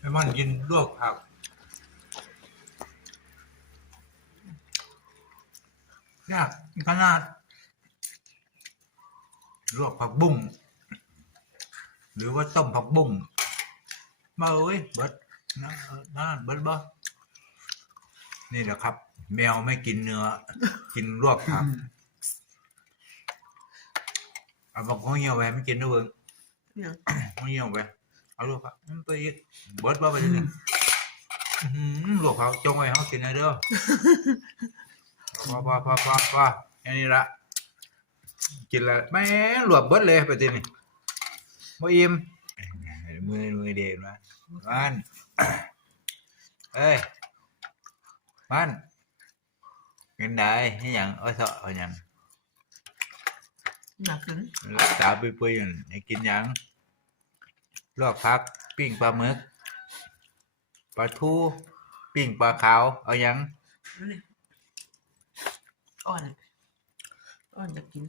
ไอ้มันกินลวกผักยากขนาดลวกผักบุ้งหรือว่าต้มผักบุ้งมาเอ้ยเบิดนั่นเบิดบ่นี่แหละครับ แมวไม่กินเนื้อ กินลวกผักเอาบอกเขาเหี่ยวไปไม่กินด้วยเบิ้ง เนี่ย เขาเหี่ยวไปเอาลวกผักมันไปอีกเบิดบ่ไปที่นี่ลวกผักจงไว้เขากินนะเด้อพออย่างนี้ละกินละแม่ลวกเบิดเลยไปที่นี่บ่อิ่มมือเด่นมามันเอ้ยมันกินได้ให้หยังเอาเถอะเอาหยัง อยากกิน รักษาเปื่อยๆให้กินหยังลวกผักปิ้งปลาหมึกปลาทูปิ้งปลาขาวเอาหยัง ดูดิอ่อนอ่อนจะกิน